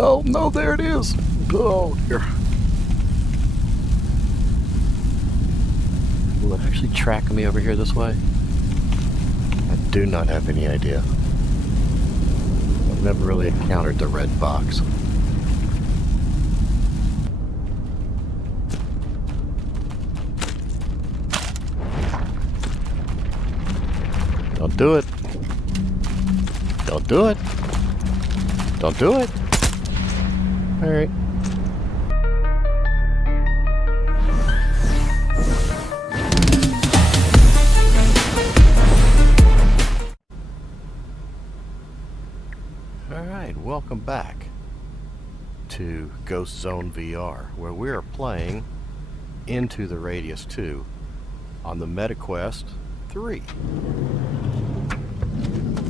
Oh, no, there it is. Oh, dear. Will it actually track me over here this way? I do not have any idea. I've never really encountered the red box. Don't do it. Don't do it. Don't do it. All right. All right, welcome back to Ghost Zone VR, where we are playing Into the Radius 2 on the MetaQuest 3.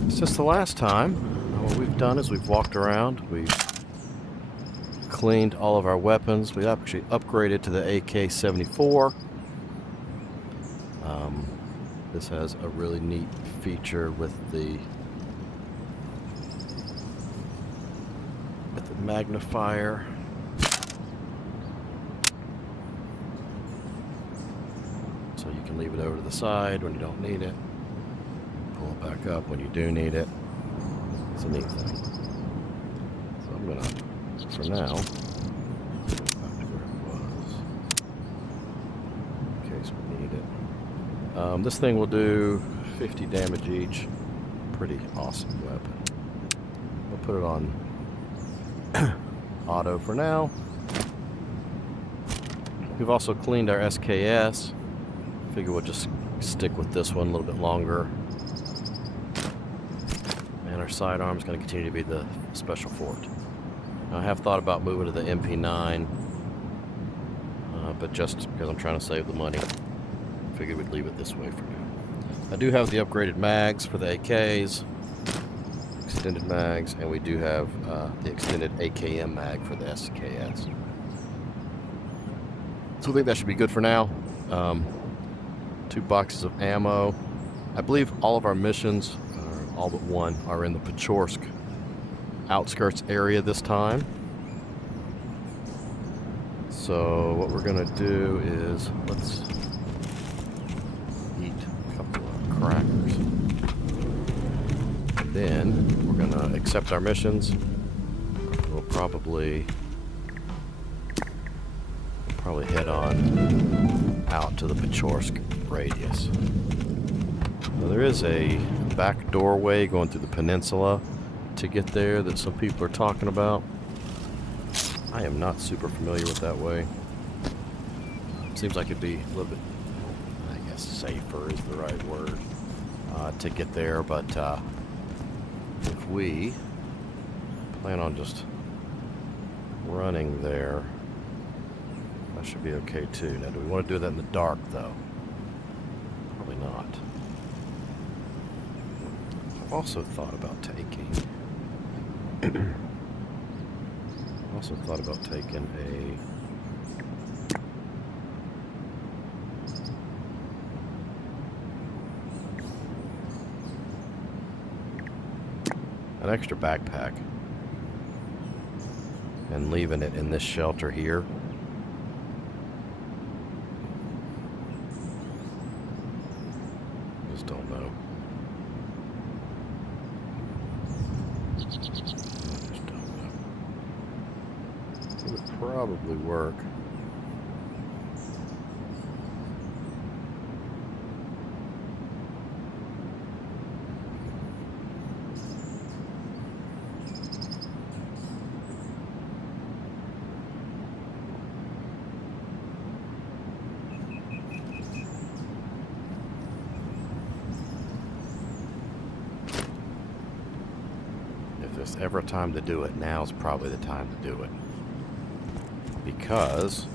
Since the last time, what we've done is we've walked around, we've cleaned all of our weapons, we actually upgraded to the AK-74. This has a really neat feature with the magnifier. So you can leave it over to the side when you don't need it. Pull it back up when you do need it. It's a neat thing. So I'm gonna, for now, back to where it was, in case we need it. This thing will do 50 damage each. Pretty awesome weapon. We'll put it on auto for now. We've also cleaned our SKS. Figure we'll just stick with this one a little bit longer. And our sidearm is going to continue to be the Special Fort. Now, I have thought about moving to the MP9, but just because I'm trying to save the money, figured we'd leave it this way for now. I do have the upgraded mags for the AKs, extended mags, and we do have the extended AKM mag for the SKS. So I think that should be good for now. 2 boxes of ammo. I believe all of our missions, all but one, are in the Pechorsk outskirts area this time. So what we're gonna do is let's eat a couple of crackers. Then we're gonna accept our missions. We'll probably head on out to the Pechorsk radius. Now, there is a back doorway going through the peninsula to get there that some people are talking about. I am not super familiar with that way. Seems like it'd be a little bit, I guess, safer is the right word to get there, but if we plan on just running there, that should be okay too. Now, do we want to do that in the dark, though? Probably not. I've also thought about taking an extra backpack and leaving it in this shelter here. Just don't know. It would probably work. If there's ever a time to do it, now's probably the time to do it. Because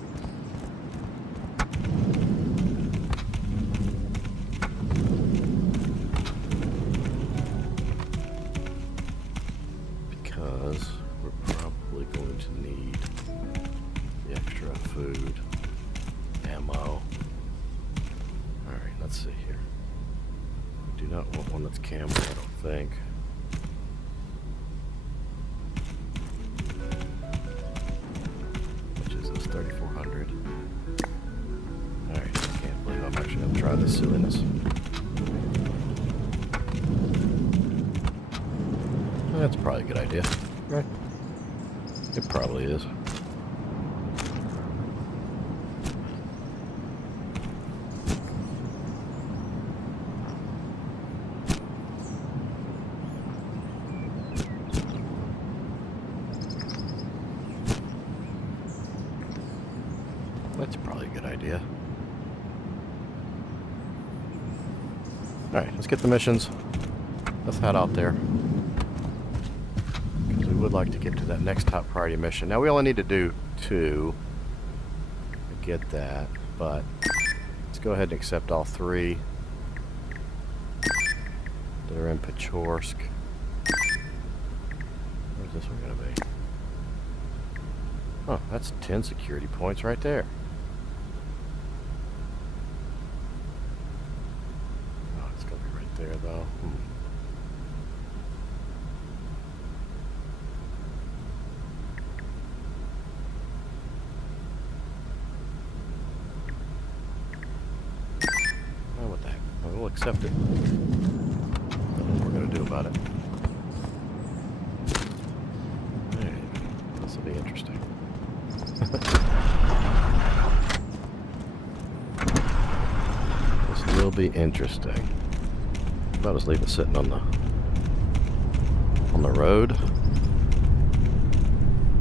we're probably going to need the extra food, ammo. Alright, let's see here. We do not want one that's camo, I don't think. this silliness. That's probably a good idea, right? It probably is. That's probably a good idea. Alright, let's get the missions. Let's head out there. Because we would like to get to that next top priority mission. Now, we only need to do 2 to get that, but let's go ahead and accept all 3 that are in Pechorsk. Where's this one going to be? Oh, that's 10 security points right there. Oh, it's going to be right there, though. Oh, what the heck? Well, we'll accept it. Nothing we're going to do about it. Alright, this will be interesting. This will be interesting. I'll just leave it sitting on the road.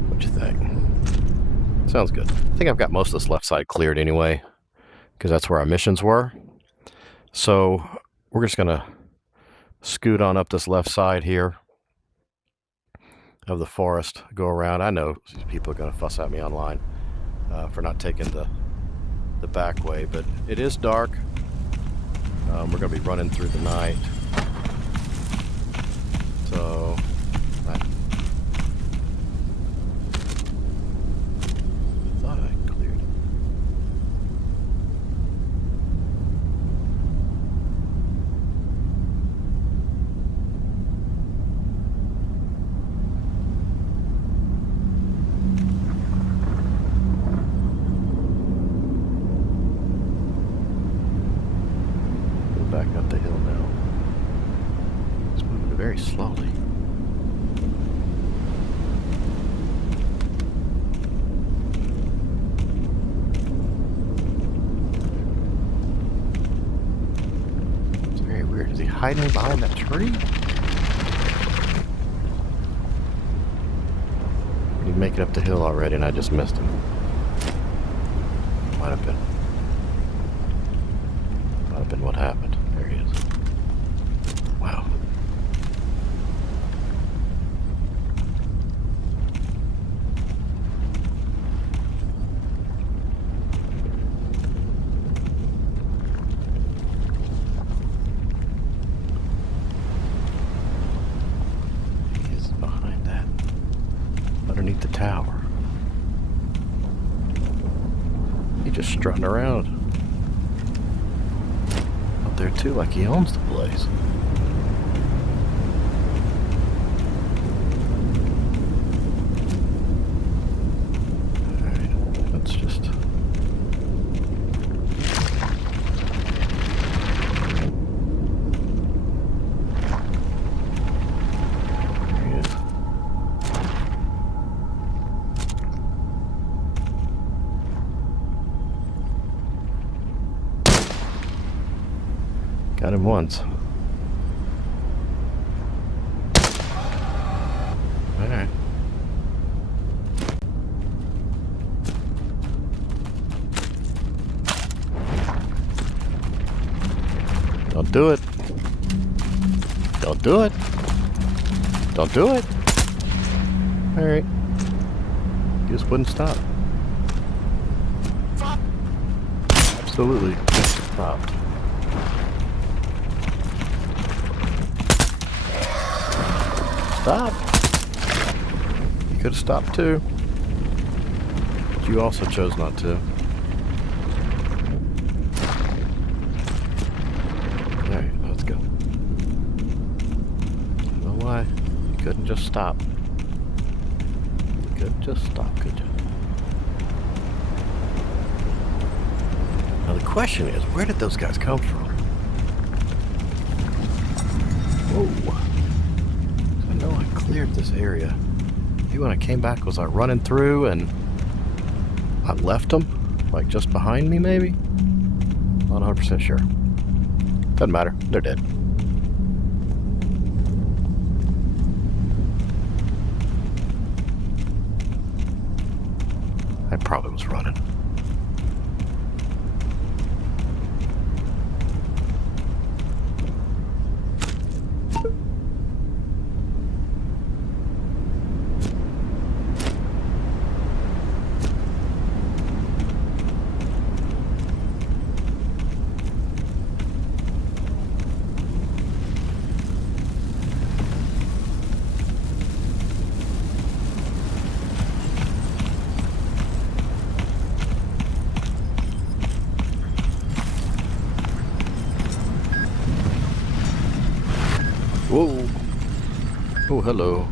What you think? Sounds good. I think I've got most of this left side cleared anyway, because that's where our missions were. So we're just gonna scoot on up this left side here of the forest, go around. I know people are gonna fuss at me online for not taking the back way, but it is dark. We're gonna be running through the night, so I thought I cleared it. Back up the hill now. It's moving very slowly. It's very weird. Is he hiding behind that tree? Did he make it up the hill already and I just missed him? Might have been. Might have been what happened. There he is. Wow. He is behind that. Underneath the tower. He's just strutting around there too, like he owns the place. Alright, let's just there he is. Got him once. Alright. Don't do it. Don't do it. Don't do it. Alright. You just wouldn't stop. Absolutely just stopped. Stop. You could have stopped too. But you also chose not to. Alright, let's go. I don't know why. You couldn't just stop. You couldn't just stop, could you? Now the question is, where did those guys come from? Whoa. I know I cleared this area. Maybe when I came back, was I running through and I left them? Like just behind me, maybe? Not 100% sure. Doesn't matter. They're dead. I probably was running. Whoa. Oh, hello.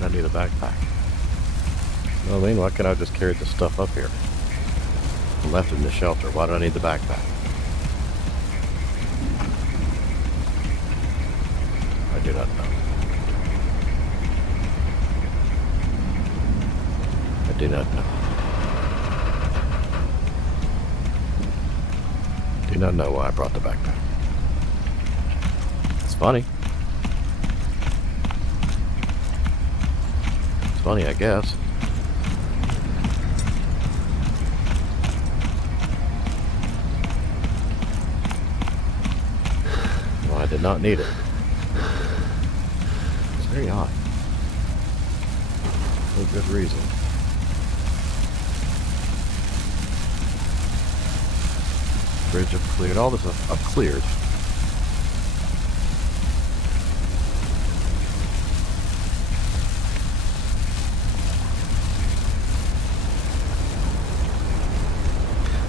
I need a backpack. Well, I mean, why can't I just carry this stuff up here? I left it in the shelter. Why do I need the backpack? I do not know. I do not know. Do not know why I brought the backpack. It's funny. Funny, I guess. Well, I did not need it. It's very odd. No good reason. Bridge I've cleared. All this I've cleared.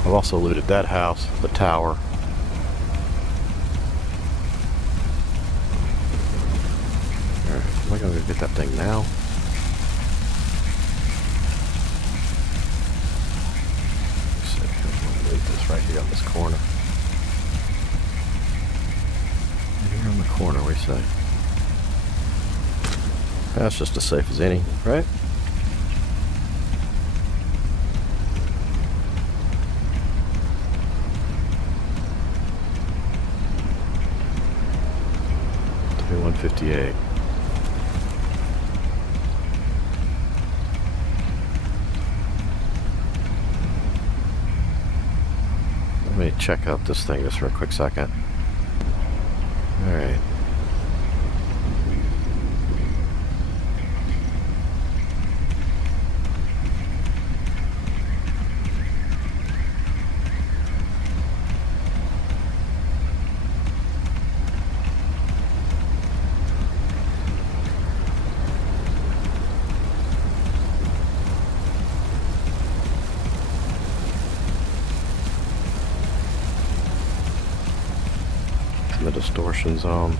I've also looted that house, the tower. Alright, am I gonna go get that thing now? Let's see, I'm gonna loot this right here on this corner. Right here on the corner, we say. That's just as safe as any, right? $158. Let me check out this thing just for a quick second. All right. The distortion zone.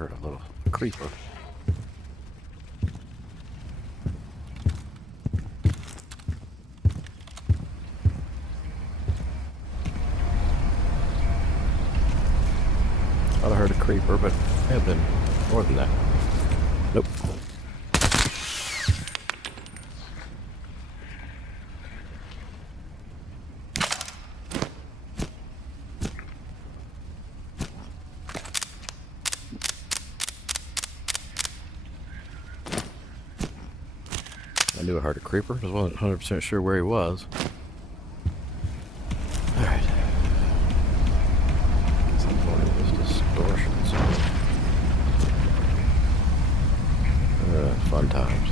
heard a little creeper. Thought I heard a creeper, but it may have been more than that. Nope. I knew I heard a creeper. I wasn't 100% sure where he was. Alright. Guess I'm going to this distortion. Fun times.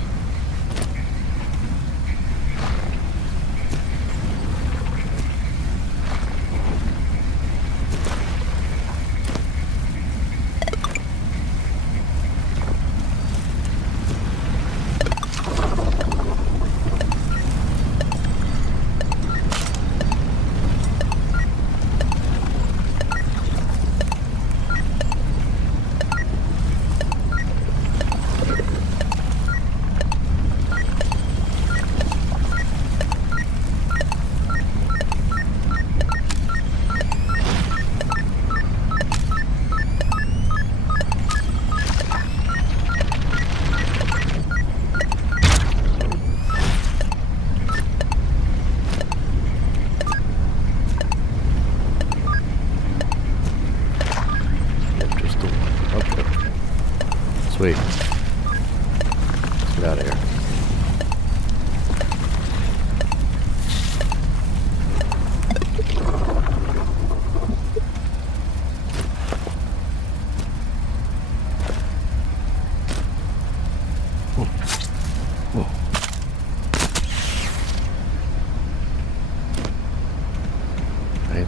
Sweet. Let's get out of here.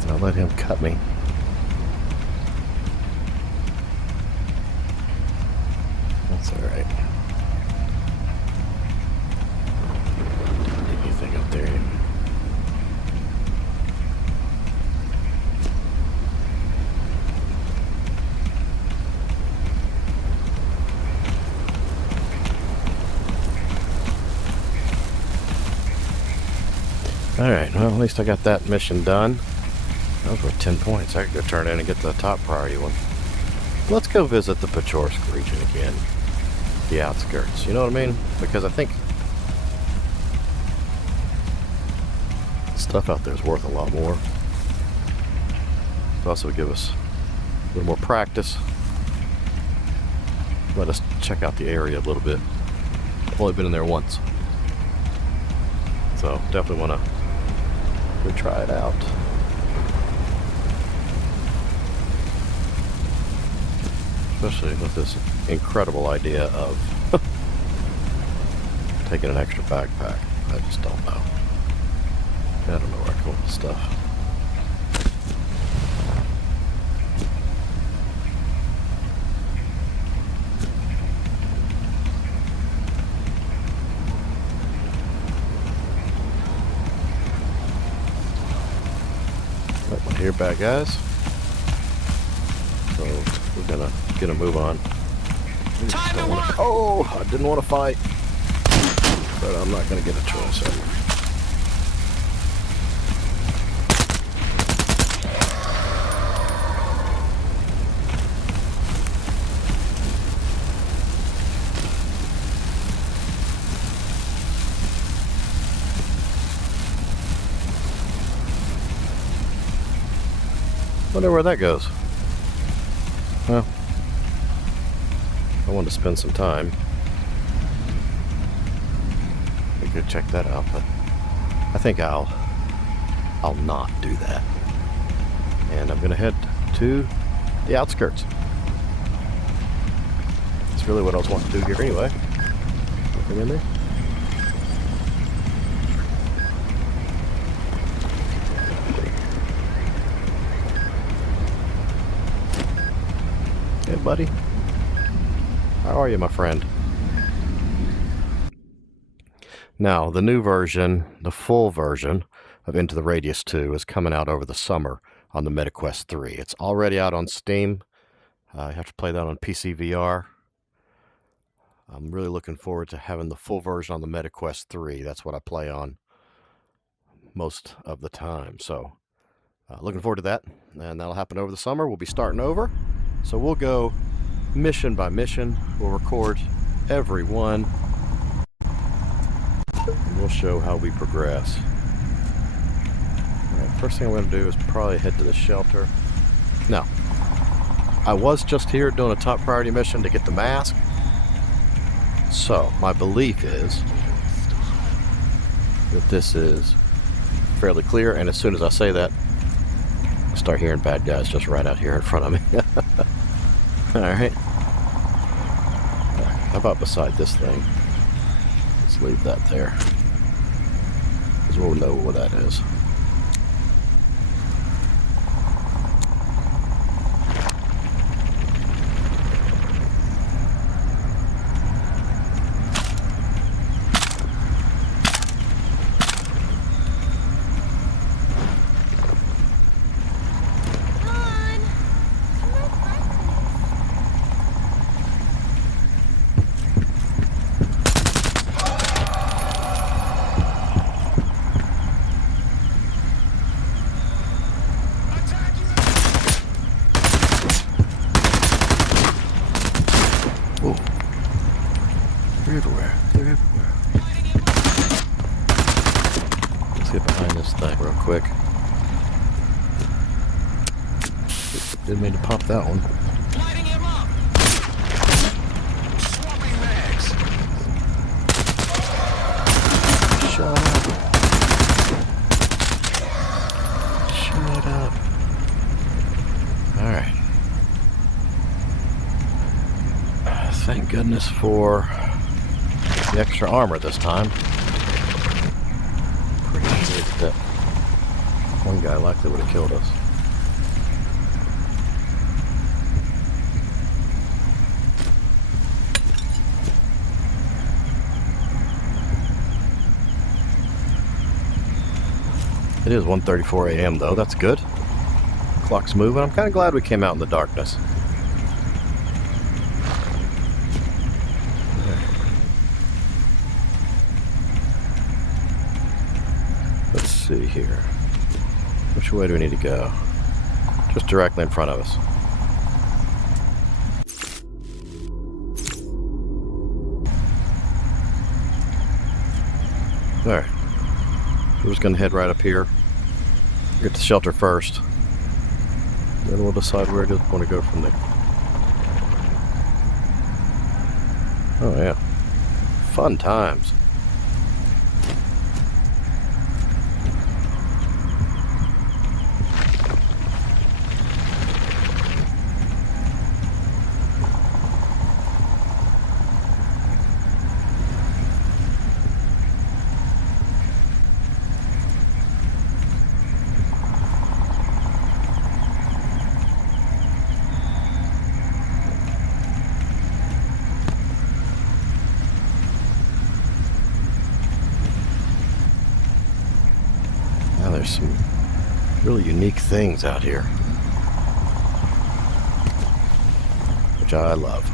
I'll let him cut me. That's alright. Anything up there? Alright, well, at least I got that mission done. That was worth 10 points. I could go turn in and get the top priority one. Let's go visit the Pechorsk region again. The outskirts, you know what I mean? Because I think stuff out there is worth a lot more. It'll also give us a little more practice. Let us check out the area a little bit. I've only been in there once. So definitely want to go try it out. Especially with this incredible idea of taking an extra backpack. I just don't know. I don't know where I go with stuff. Let my hair back, guys. So we're gonna get a move on. Oh, I didn't want to fight, but I'm not gonna get a choice. Wonder where that goes. Well, I wanted to spend some time. We could check that out, but I think I'll not do that. And I'm gonna head to the outskirts. That's really what I was wanting to do here anyway. Nothing in there. Hey, buddy. How are you, my friend? Now, the new version, the full version of Into the Radius 2 is coming out over the summer on the MetaQuest 3. It's already out on Steam. I have to play that on PC VR. I'm really looking forward to having the full version on the MetaQuest 3. That's what I play on most of the time. So looking forward to that. And that'll happen over the summer. We'll be starting over. So we'll go mission by mission. We'll record every one. And we'll show how we progress. All right, first thing I'm going to do is probably head to the shelter. No. I was just here doing a top priority mission to get the mask. So, my belief is that this is fairly clear, and as soon as I say that, I start hearing bad guys just right out here in front of me. Alright. How about beside this thing? Let's leave that there, because we'll know what that is. They're everywhere. They're everywhere. Let's get behind this thing real quick. Didn't mean to pop that one. Lighting him up. Swapping mags. Shut up. Shut up. Alright. Thank goodness for the extra armor this time. Pretty sure that one guy likely would have killed us. It is 1:34 a.m. though, that's good. Clock's moving. I'm kind of glad we came out in the darkness. Let's see here. Which way do we need to go? Just directly in front of us. Alright. We're just going to head right up here. Get the shelter first. Then we'll decide where we want to go from there. Oh yeah. Fun times. Now there's some really unique things out here, which I love.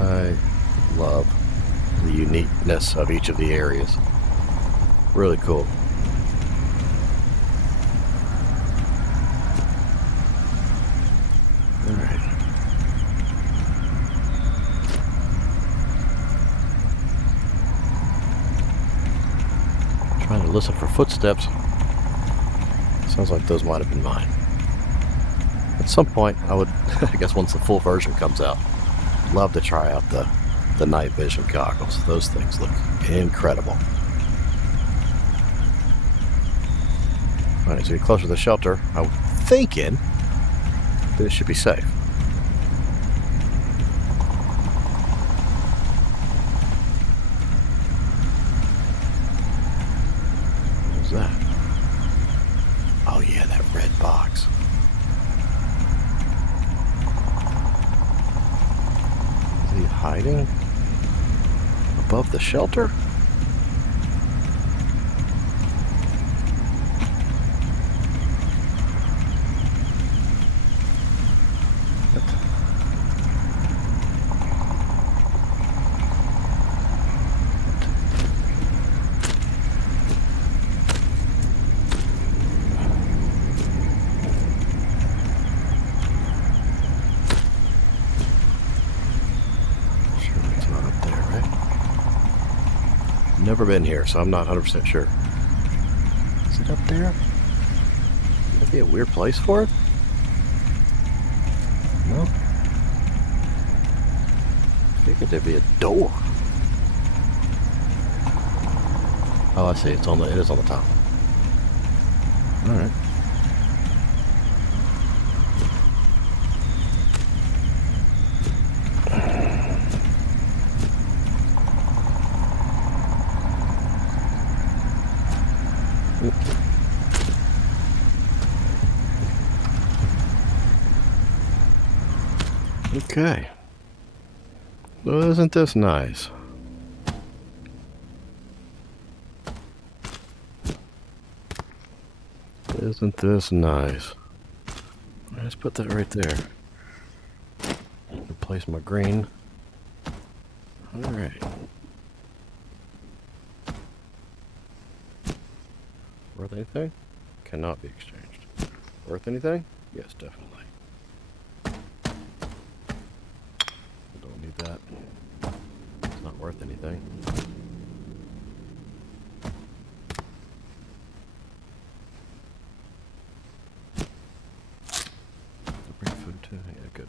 I love the uniqueness of each of the areas. Really cool. Alright. Trying to listen for footsteps. Sounds like those might have been mine. At some point, I would, I guess once the full version comes out, love to try out the night vision goggles. Those things look incredible. Alright, so you're closer to the shelter. I'm thinking that it should be safe. What was that? Oh yeah, that red box. Is he hiding above the shelter? never been here, so I'm not 100% sure. Is it up there? Would be a weird place for it? No? I figured there'd be a door. Oh, I see. It is on the top. Alright. Okay. Well, isn't this nice? Isn't this nice? Let's put that right there. Replace my green. Alright. Worth anything? Cannot be exchanged. Worth anything? Yes, definitely. Don't need that. It's not worth anything. Bring food too? Yeah, good.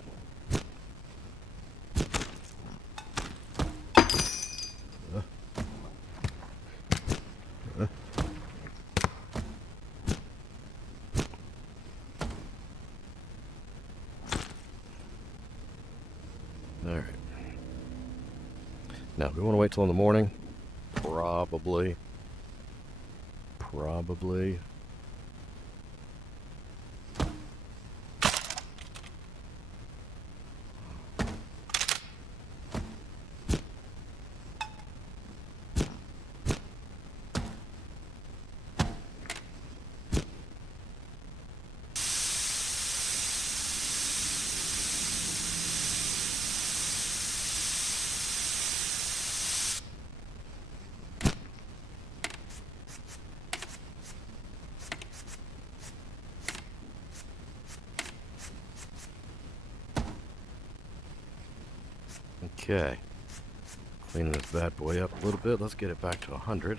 Alright. Now, do we want to wait till in the morning? Probably. Probably. Okay. Cleaning this bad boy up a little bit. Let's get it back to 100.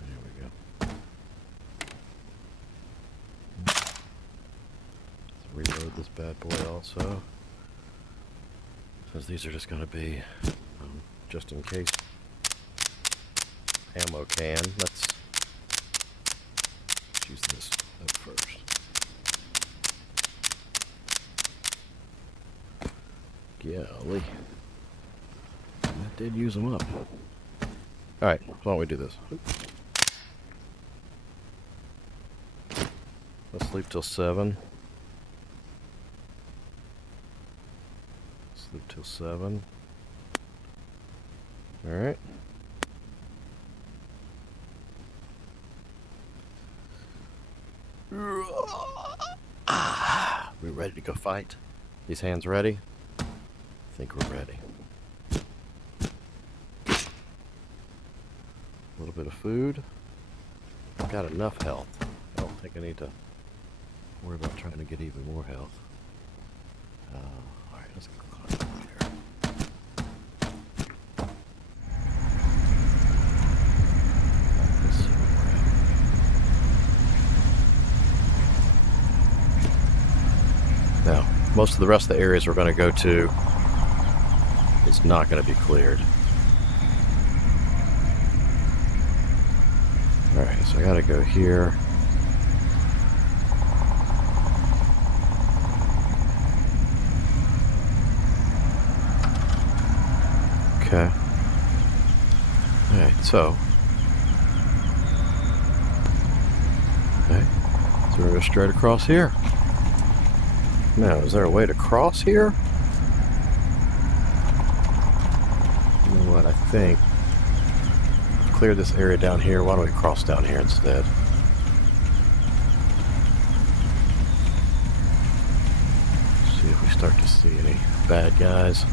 There we go. Let's reload this bad boy also. Since these are just going to be just in case ammo can. Let's use this up first. Golly. That did use them up. Alright, why don't we do this? Let's sleep till 7. Sleep till 7. Alright. We ready to go fight? These hands ready? I think we're ready. A little bit of food. I've got enough health. I don't think I need to worry about trying to get even more health. Alright, let's climb up here. Let's see where we're at. Now, most of the rest of the areas we're going to go to is not going to be cleared. Alright, so I got to go here. Okay. Alright, so. Okay. So we're going to go straight across here. Now, is there a way to cross here? You know what, I think. Clear this area down here. Why don't we cross down here instead? See if we start to see any bad guys.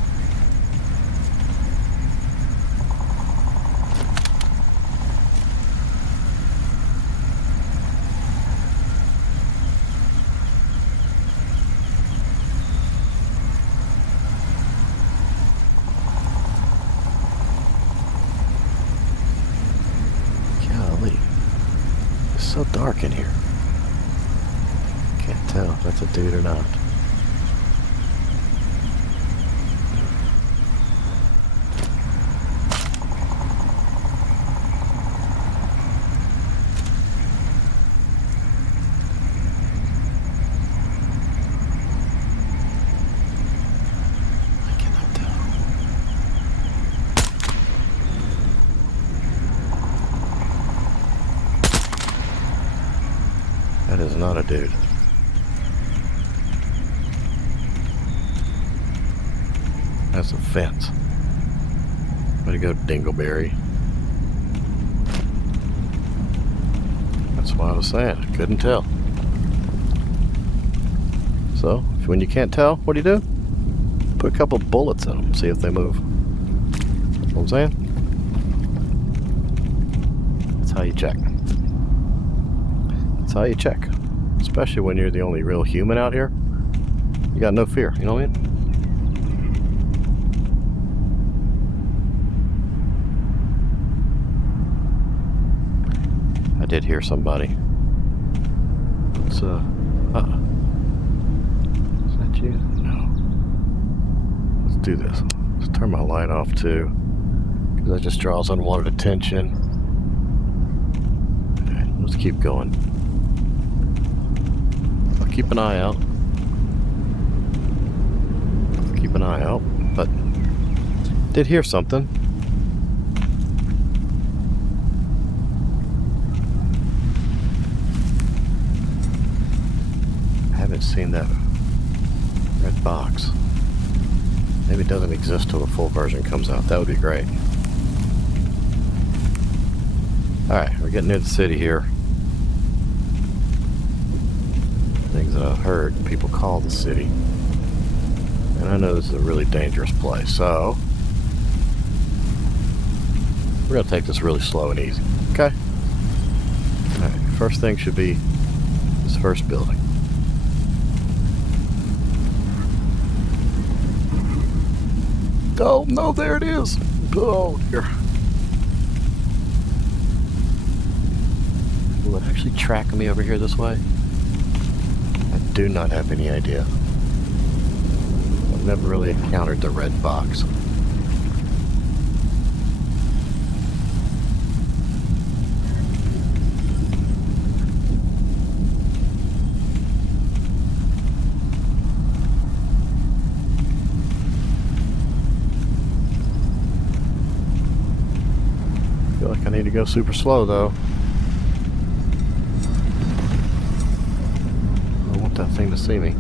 so dark in here. Can't tell if that's a dude or not. That is not a dude. That's a fence. Way to go, Dingleberry. That's what I was saying. I couldn't tell. So, when you can't tell, what do? Put a couple bullets in them, see if they move. You know what I'm saying? That's how you check. That's how you check. Especially when you're the only real human out here. You got no fear, you know what I mean? I did hear somebody. It's is that you? No. Let's do this. Let's turn my light off too, because that just draws unwanted attention. Alright, let's keep going. I'll keep an eye out. Keep an eye out, but did hear something. I haven't seen that red box. Maybe it doesn't exist till the full version comes out. That would be great. Alright, we're getting near the city here. Things that I've heard people call the city. And I know this is a really dangerous place, so we're going to take this really slow and easy. Okay? Alright, first thing should be this first building. Oh, no, there it is. Oh, dear. Will it actually track me over here this way? I do not have any idea. I've never really encountered the red box. I feel like I need to go super slow though. I don't want that thing to see me.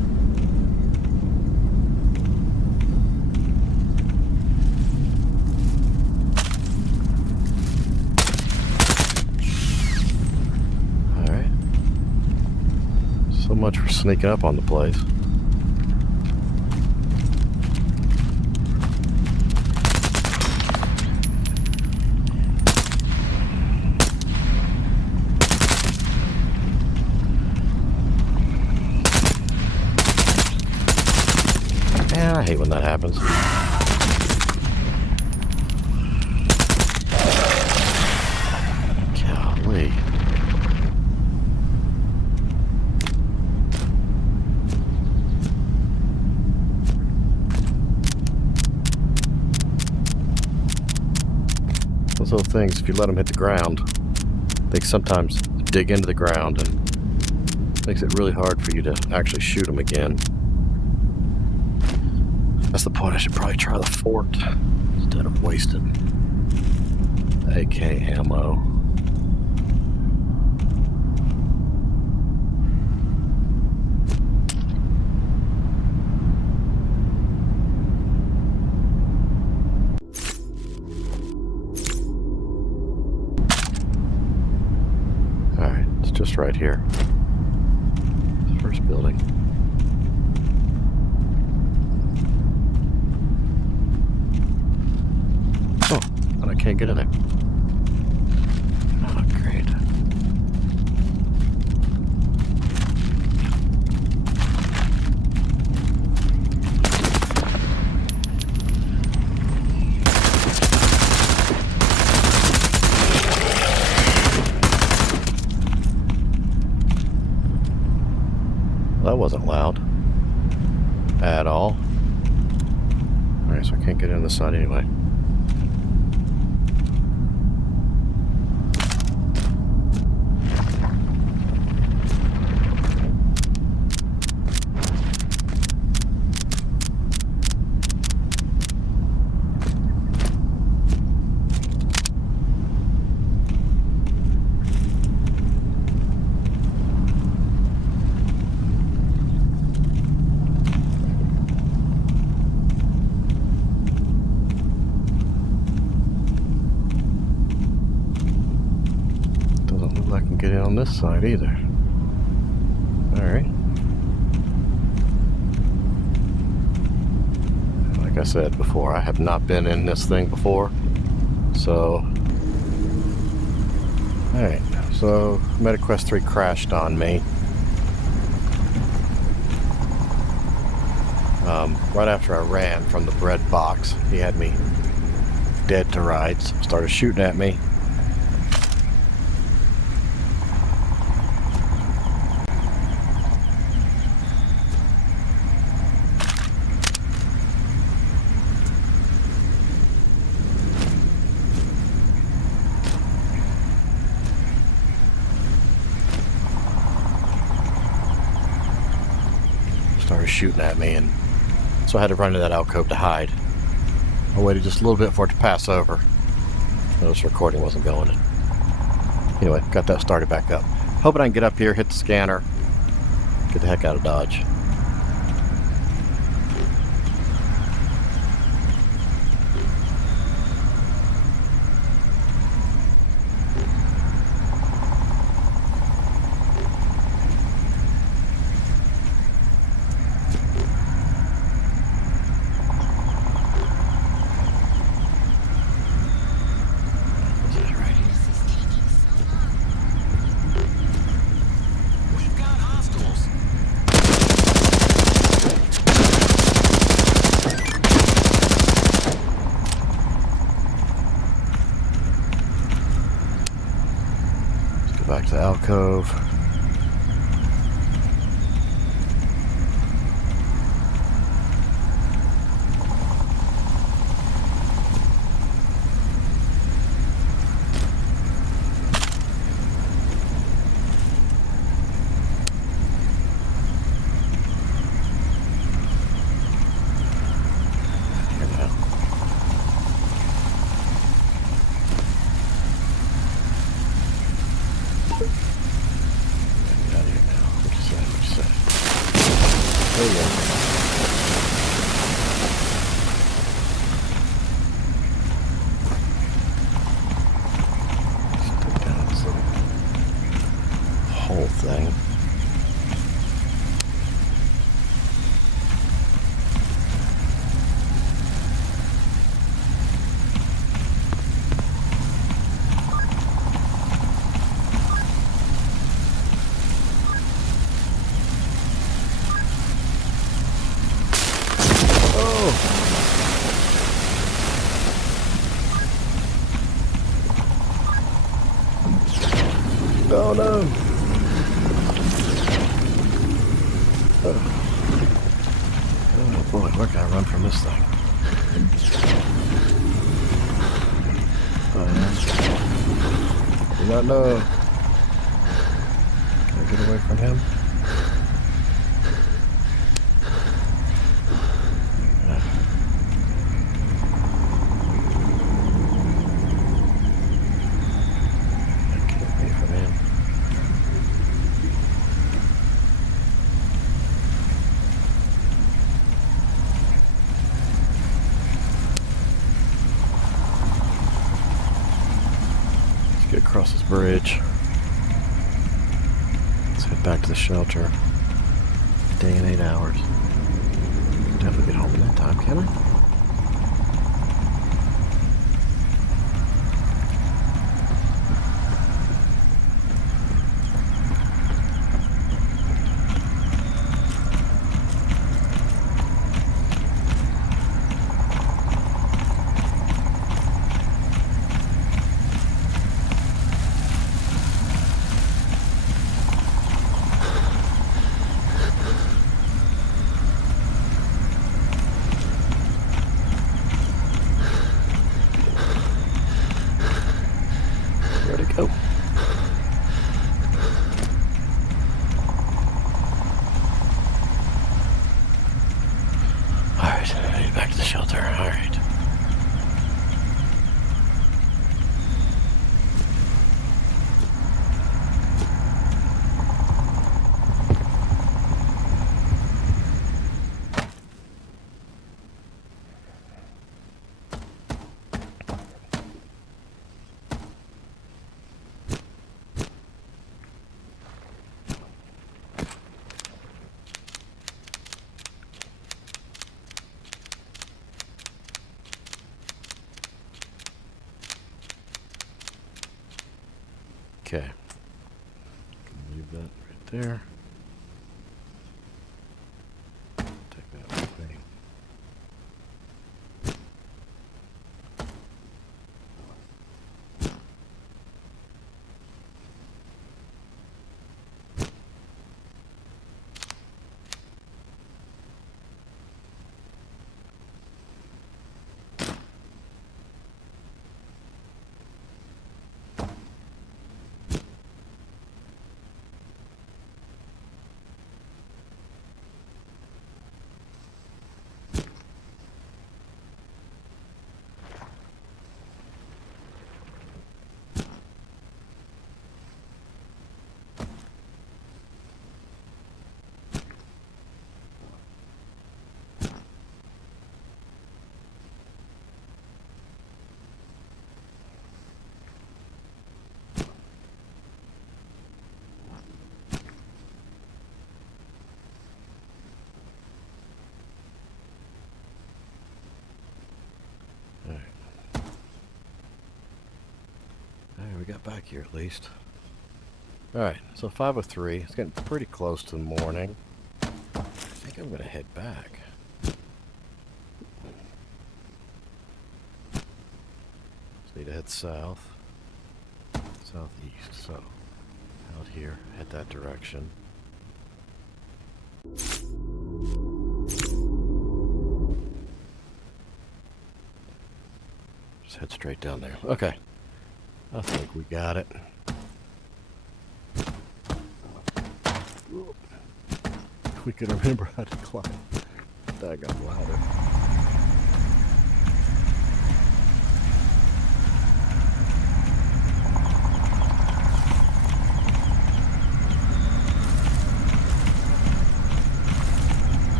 Alright. So much for sneaking up on the place. Man, I hate when that happens. Golly. Those little things, if you let them hit the ground, they sometimes dig into the ground and makes it really hard for you to actually shoot them again. That's the point. I should probably try the fort instead of wasting AK ammo. Alright, it's just right here. First building. Oh, and I can't get in there. Oh, great. wasn't loud at all. Alright, so I can't get in this side anyway. I can get in on this side either. Alright. Like I said before, I have not been in this thing before. So, alright. So, MetaQuest 3 crashed on me. Right after I ran from the bread box, he had me dead to rights. Started shooting at me. Started shooting at me, and so I had to run to that alcove to hide. I waited just a little bit for it to pass over. This recording wasn't going. Anyway, got that started back up. Hoping I can get up here, hit the scanner, get the heck out of Dodge. Back to the alcove. Whole thing. Oh no! Oh boy, where can I run from this thing? Oh, do not know. Can I get away from him? Get across this bridge. Let's head back to the shelter. Day and 8 hours. Definitely get home in that time, can I? Oh. Alright, I need back to the shelter. Alright. Okay. Leave that right there. Take that thing. Alright, we got back here at least. Alright, so 5:03. It's getting pretty close to the morning. I think I'm going to head back. Just need to head south. Southeast, so out here, head that direction. Just head straight down there. Okay. I think we got it. If we can remember how to climb. That got louder.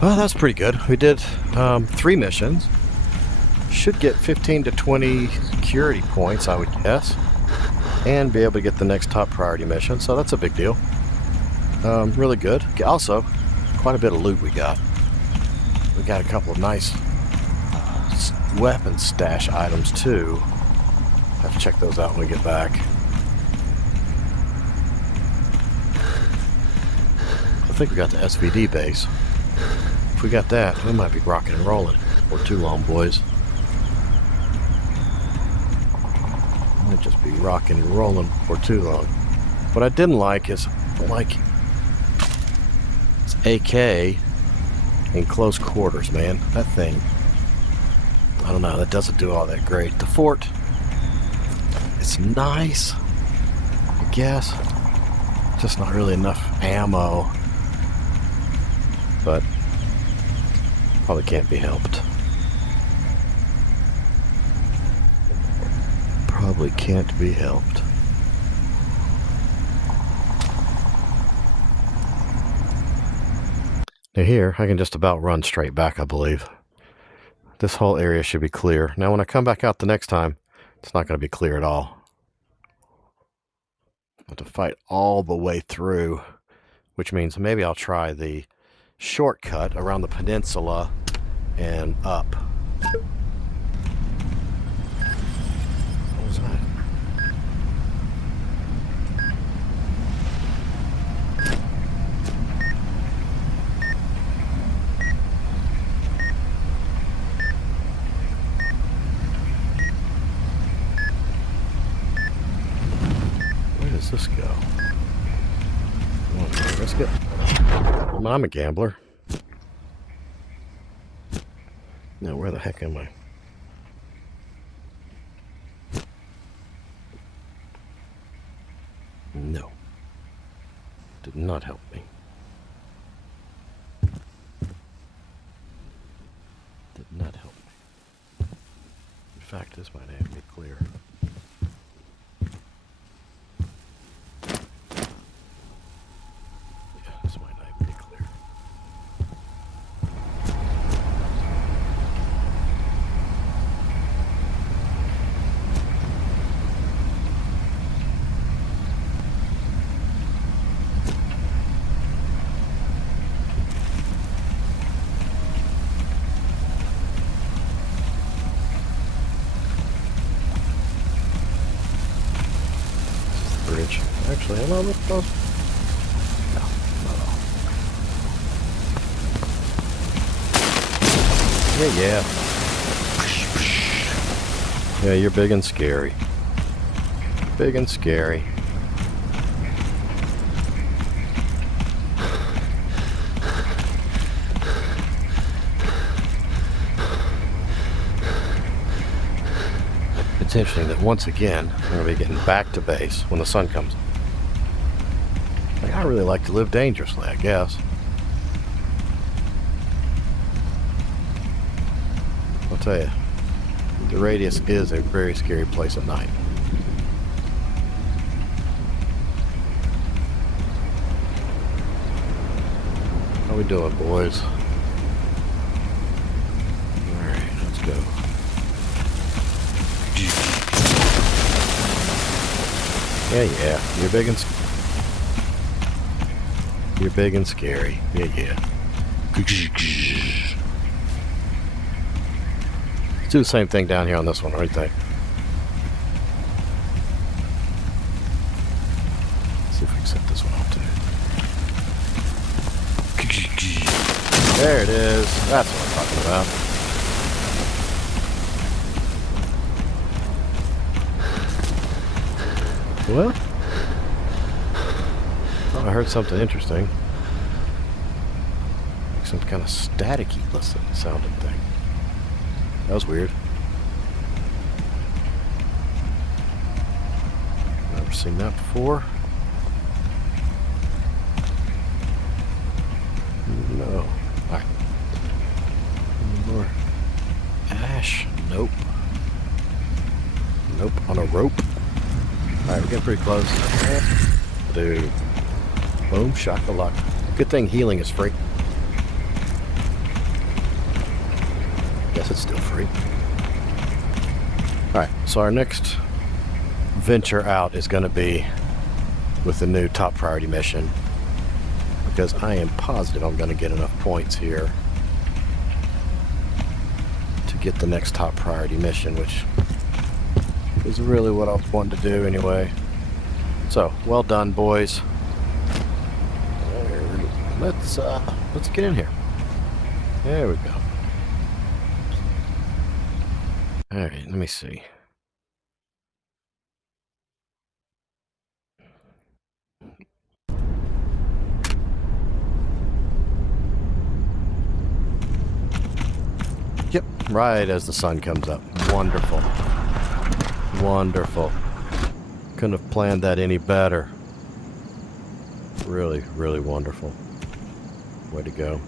Well, that's pretty good. We did 3 missions. Should get 15 to 20 security points, I would guess, and be able to get the next top priority mission, so that's a big deal. Really good. Also, quite a bit of loot we got. We got a couple of nice weapon stash items too. Have to check those out when we get back. I think we got the SVD base. If we got that, we might be rocking and rolling for too long, boys. Might just be rocking and rolling for too long. What I didn't like is, it's AK in close quarters, man. That thing, I don't know, that doesn't do all that great. The fort, it's nice, I guess. Just not really enough ammo. But probably can't be helped. Probably can't be helped. Now here, I can just about run straight back, I believe. This whole area should be clear. Now when I come back out the next time, it's not going to be clear at all. I have to fight all the way through, which means maybe I'll try the shortcut around the peninsula and up. What was that? Where does this go? Come on, risk it. Well, I'm a gambler. Now, where the heck am I? not help me. Did not help me. In fact, this might have me clear. Yeah, this might not be clear. Bridge. Actually, am I this close? No, not at all. Yeah. Yeah, you're big and scary. Big and scary. It's interesting that once again, we're going to be getting back to base when the sun comes up. Like, I really like to live dangerously, I guess. I'll tell you, the radius is a very scary place at night. How we doing, boys? Alright, let's go. Yeah, you're big and scary. Yeah. Let's do the same thing down here on this one, what do you think? Let's see if we can set this one off too. There it is. That's what I'm talking about. Well, oh, I heard something interesting. Like some kind of staticky sounding thing. That was weird. Never seen that before. No. Alright. Any more ash? Nope. Nope. On a rope. Alright, we're getting pretty close. Dude. Boom, shakalaka. Good thing healing is free. Guess it's still free. Alright, so our next venture out is going to be with the new top priority mission. Because I am positive I'm going to get enough points here to get the next top priority mission, which is really what I was wanting to do anyway. So, well done, boys. Let's get in here. There we go. Alright, let me see. Yep, right as the sun comes up. Wonderful. Wonderful. Couldn't have planned that any better. Really, really wonderful. Way to go.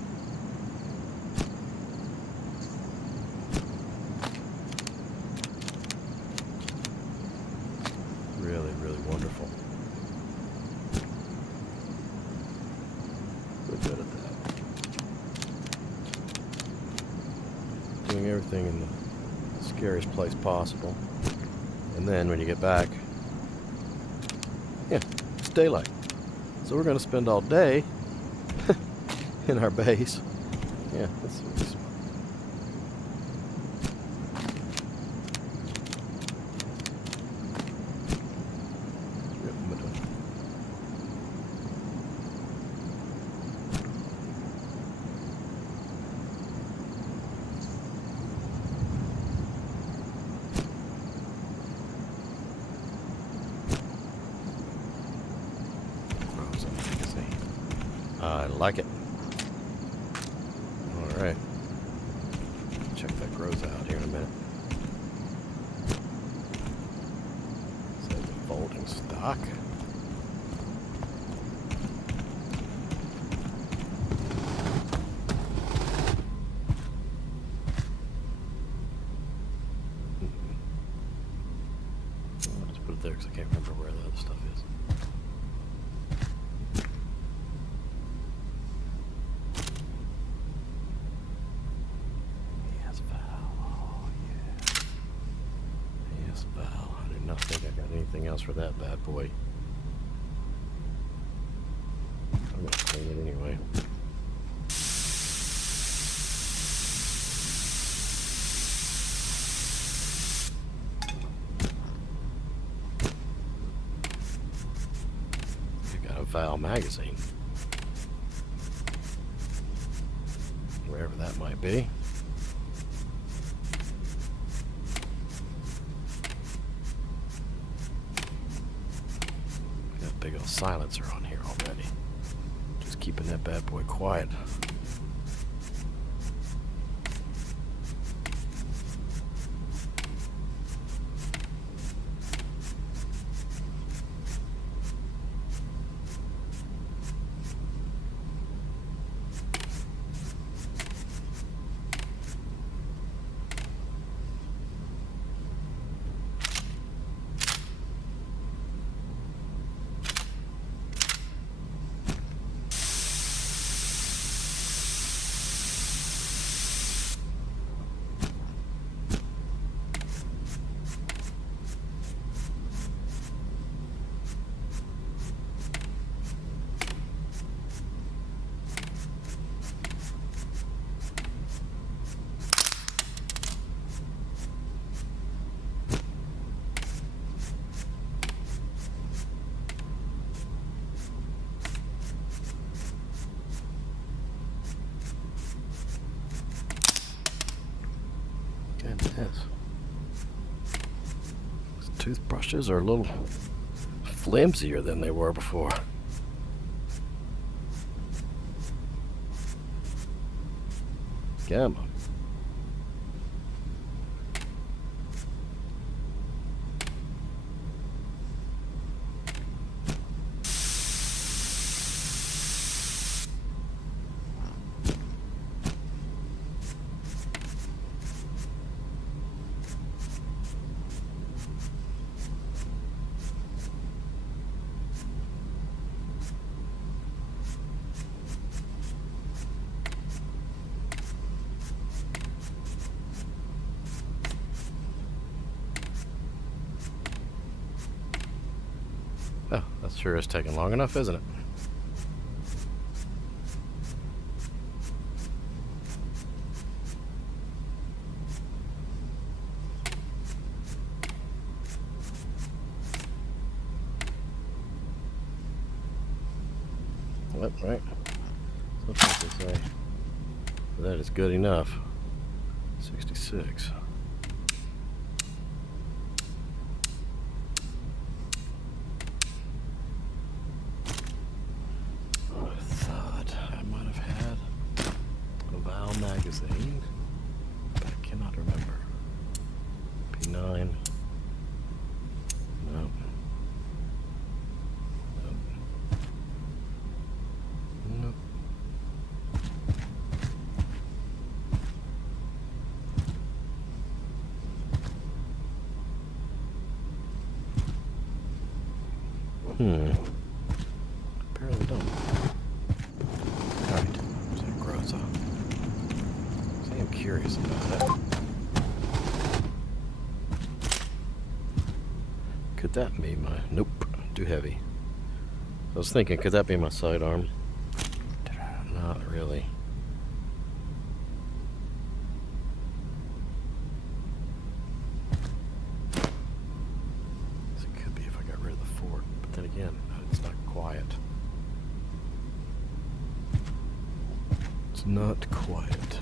Really, really wonderful. We're good at that. Doing everything in the scariest place possible. And then when you get back, yeah, it's daylight. So we're going to spend all day in our base. Yeah, that's I like it. Alright. Check that grows out here in a minute. Says a folding stock. up there because I can't remember where the other stuff is. Yes, Val. Oh, yeah. Yes, Val. I do not think I got anything else for that bad boy. I'm going to clean it anyway. Val magazine, wherever that might be. Got a big old silencer on here already, just keeping that bad boy quiet. Goodness. These toothbrushes are a little flimsier than they were before. Come on. Oh, that sure is taking long enough, isn't it? What, right? Sometimes they say that is good enough. 66. Magazine, but I cannot remember. P9. No. Nope. Nope. Apparently don't. Alright. So it grows up. I'm curious about it. Could that be my... Nope, too heavy. I was thinking, could that be my sidearm? Not really. This could be if I got rid of the fort, but then again, it's not quiet. It's not quiet.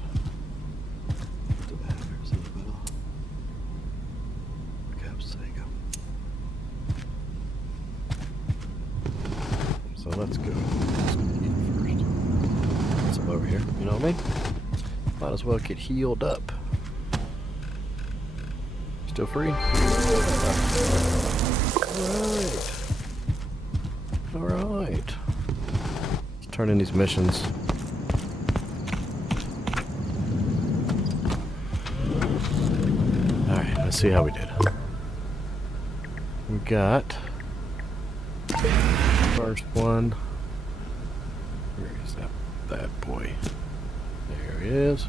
So let's go. Let's eat first. Get some over here. You know what I mean? Might as well get healed up. Still free? Alright. Alright. Let's turn in these missions. Alright, let's see how we did. We got first one. Where is that bad boy? There he is.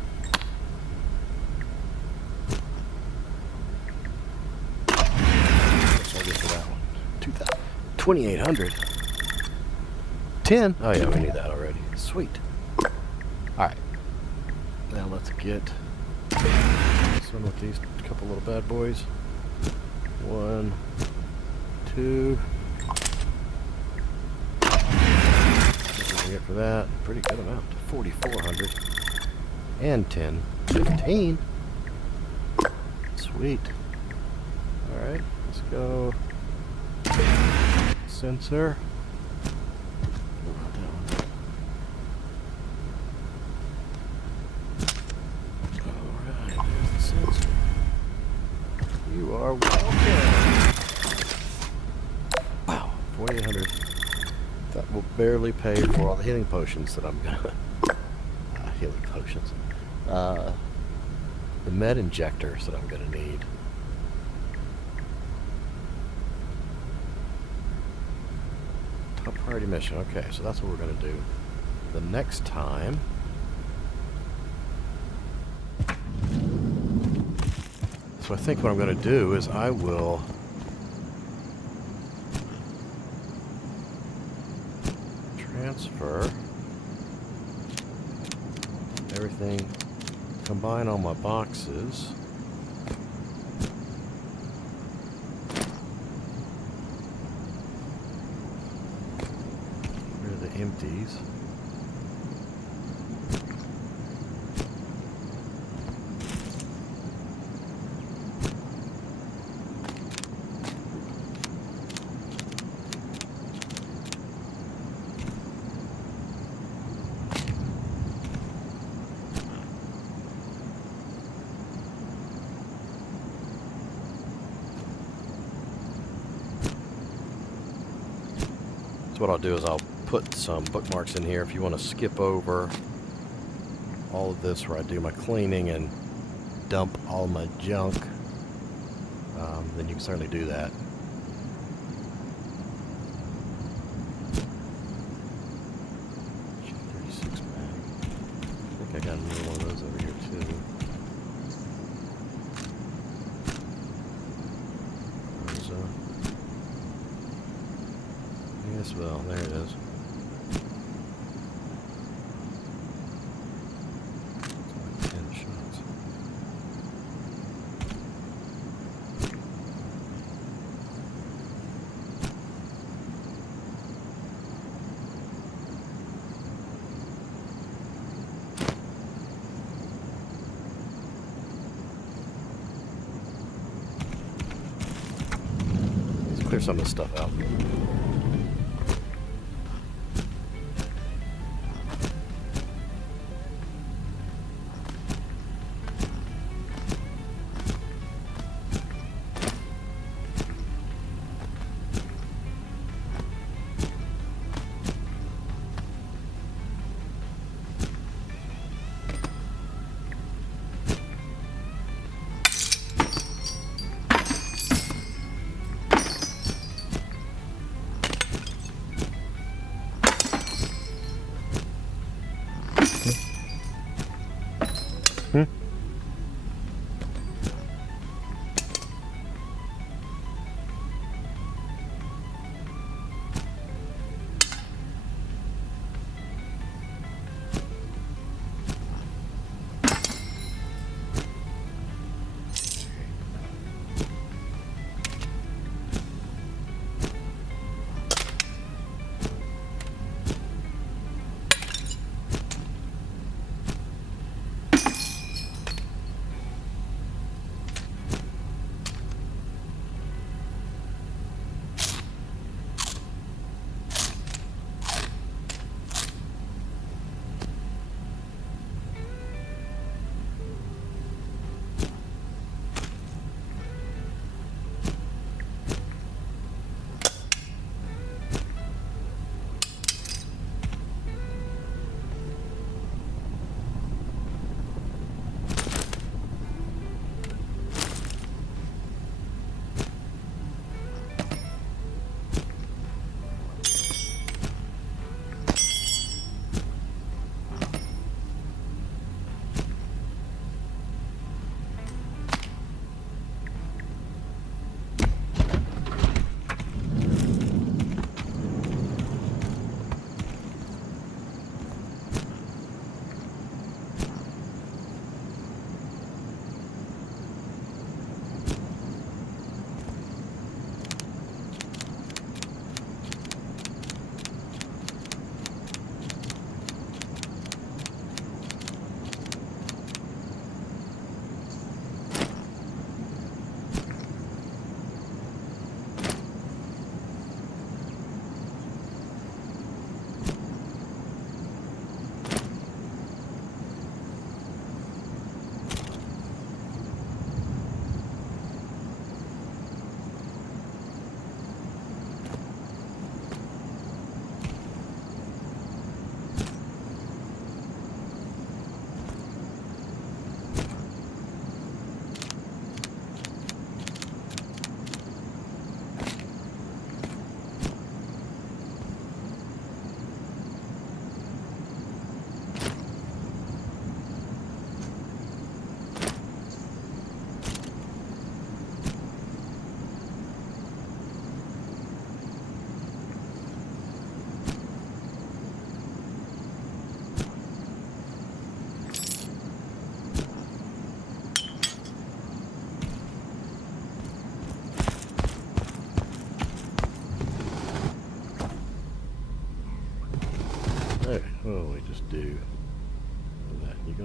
What's I get for that one? 2,800. 10? Oh yeah, we need that already. Sweet. Alright. Now let's get this one with these couple little bad boys. 1, 2. What we get for that? Pretty good amount. 4,400. And 10. 15. Sweet. Alright, let's go. Sensor. Alright, there's the sensor. You are welcome. Wow, 4,800. That will barely pay for all the healing potions that I'm gonna. Healing potions. The med injectors that I'm gonna need. Top priority mission. Okay, so that's what we're gonna do. The next time. So I think what I'm gonna do is I will transfer everything, combine all my boxes. Rid of the empties. What I'll do is I'll put some bookmarks in here if you want to skip over all of this where I do my cleaning and dump all my junk, then you can certainly do that. G36 mag. I think I got another one of those over here too. Yes, well, there it is. It's like 10 shots. Let's clear some of this stuff out.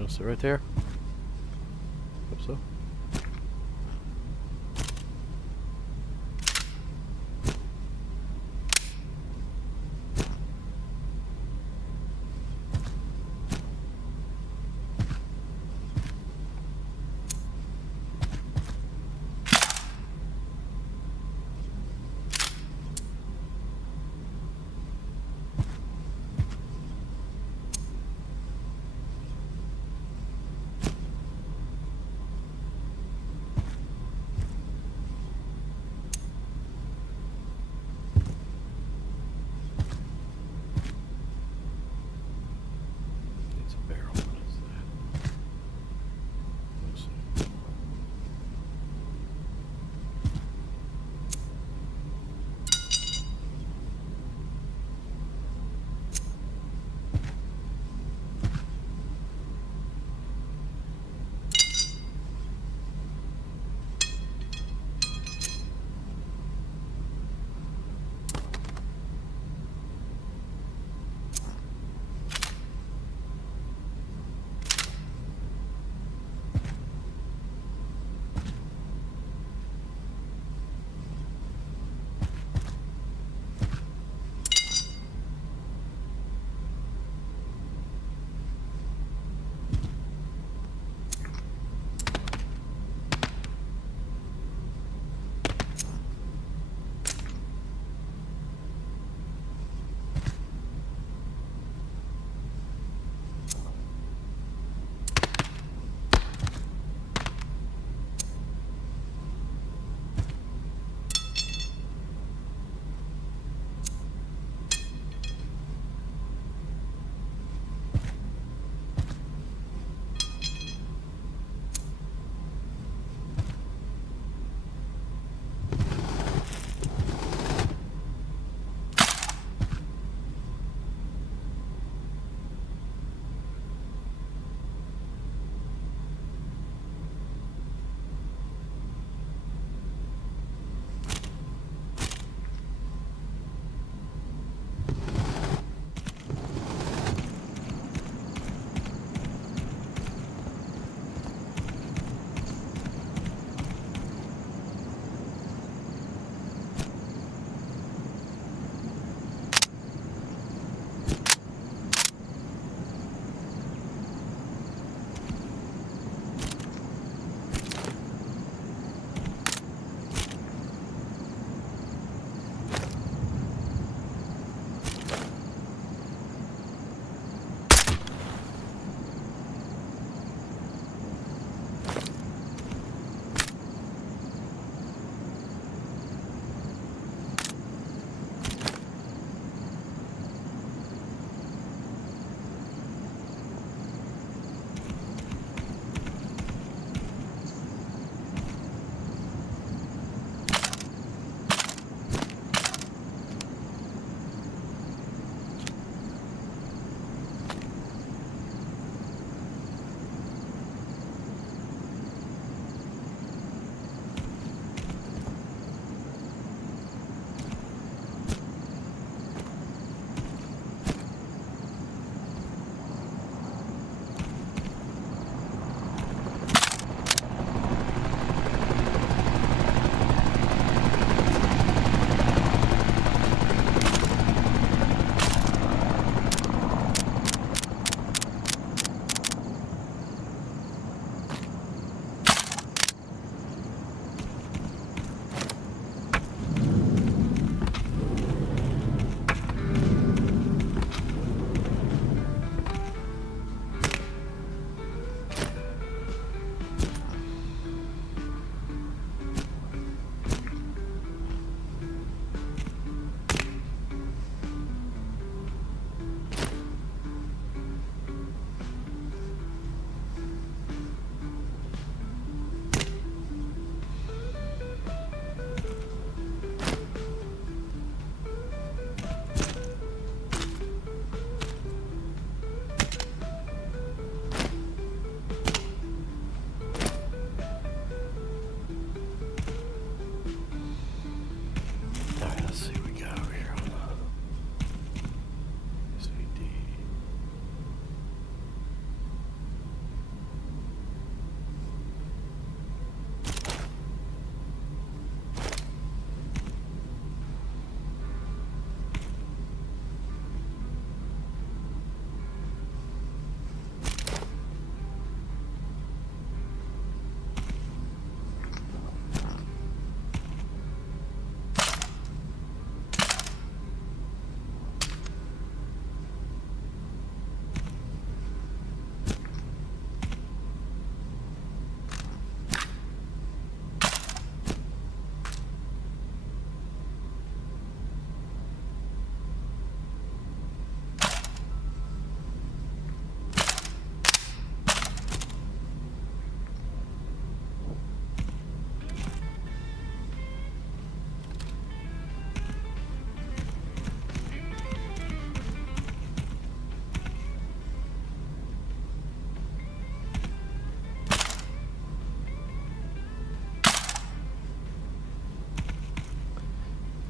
Is it right there? Hope so.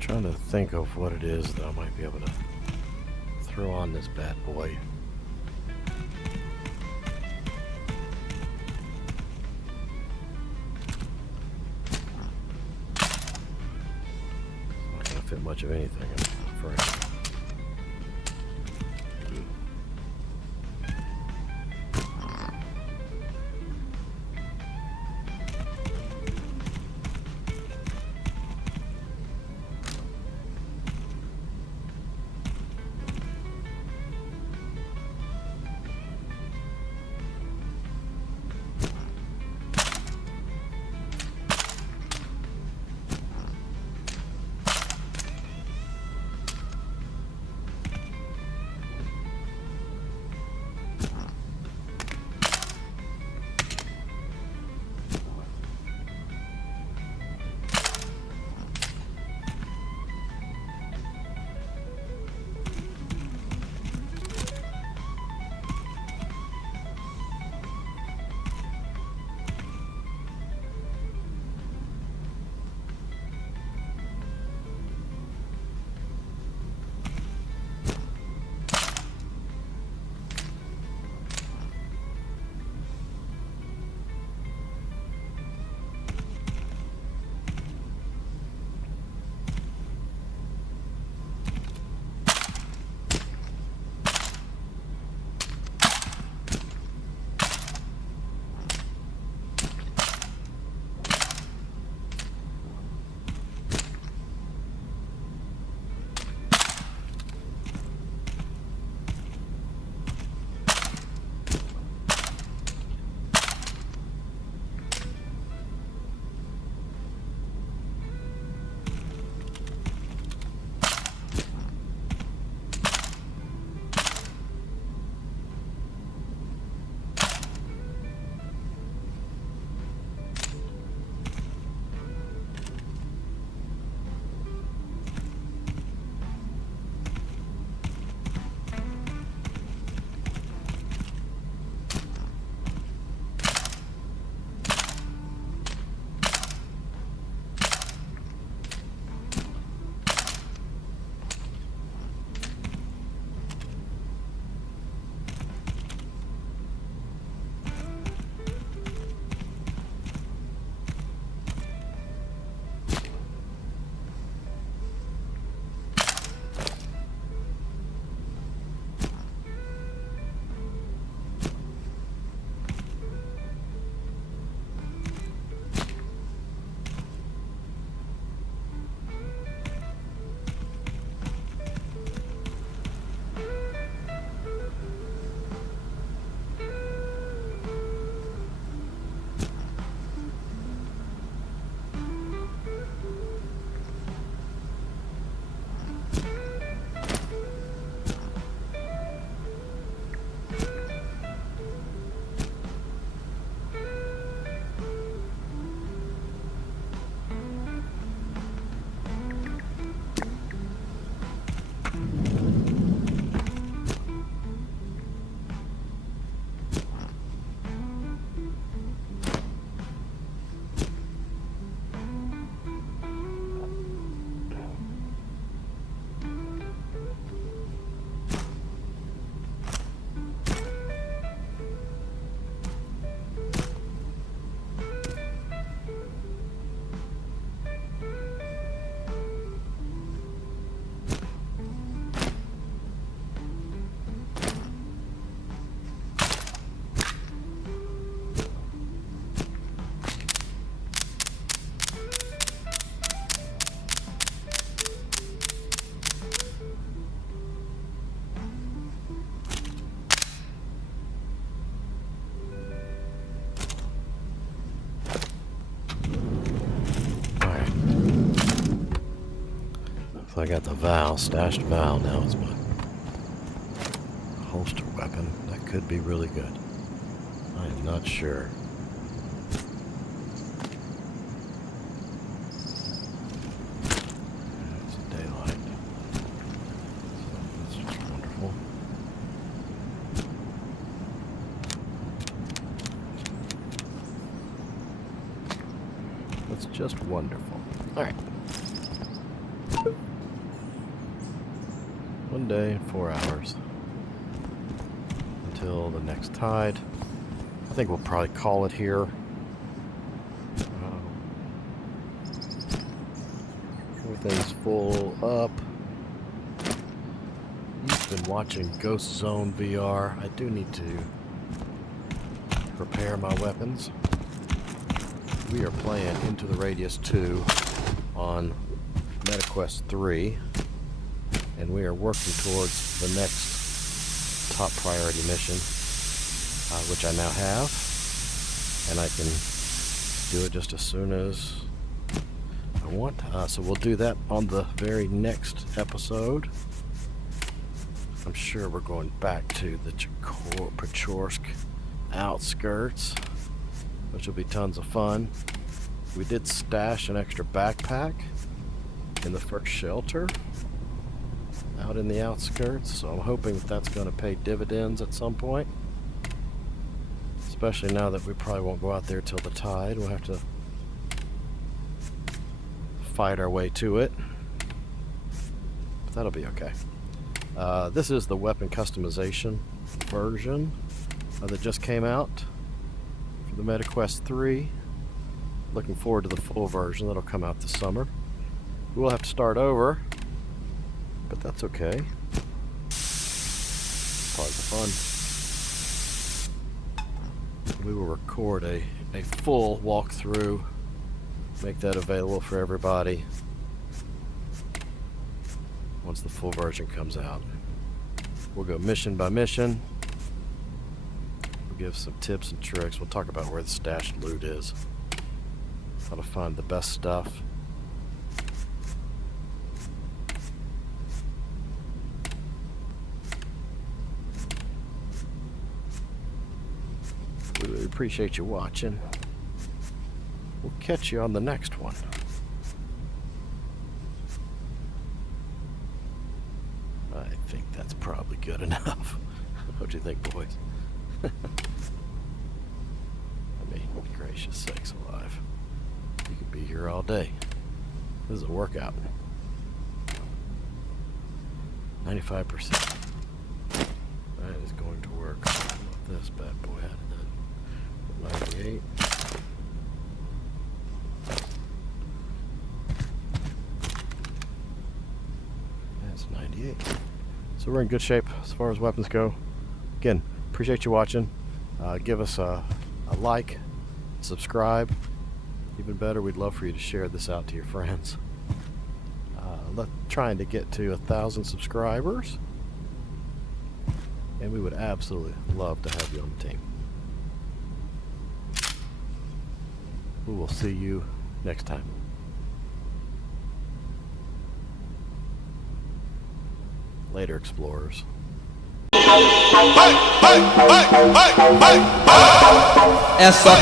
Trying to think of what it is that I might be able to throw on this bad boy. It's not going to fit much of anything, I'm afraid. So I got the valve, stashed valve. Now it's my holster weapon. That could be really good. I am not sure. It's daylight. So that's just wonderful. That's just wonderful. All right. One day, 4 hours. Until the next tide. I think we'll probably call it here. Everything's full up. You've been watching Ghost Zone VR. I do need to prepare my weapons. We are playing Into the Radius 2 on MetaQuest 3, and we are working towards the next top priority mission, which I now have, and I can do it just as soon as I want. So we'll do that on the very next episode. I'm sure we're going back to the Pechorsk Outskirts, which will be tons of fun. We did stash an extra backpack in the first shelter out in the outskirts, so I'm hoping that's going to pay dividends at some point, especially now that we probably won't go out there till the tide. We'll have to fight our way to it, but that'll be okay. This is the weapon customization version that just came out for the MetaQuest 3. Looking forward to the full version that'll come out this summer. We'll have to start over, but that's okay. Part of the fun. We will record a full walkthrough, make that available for everybody once the full version comes out. We'll go mission by mission. We'll give some tips and tricks. We'll talk about where the stashed loot is, how to find the best stuff. We really appreciate you watching. We'll catch you on the next one. I think that's probably good enough. What do you think, boys? I mean, gracious sakes alive. You could be here all day. This is a workout. 95%. That is going to work. This bad boy out of that. 98. That's 98. So we're in good shape as far as weapons go. Again, appreciate you watching. Give us a like, subscribe. Even better, we'd love for you to share this out to your friends. Trying to get to 1,000 subscribers, and we would absolutely love to have you on the team. We will see you next time. Later, explorers. É só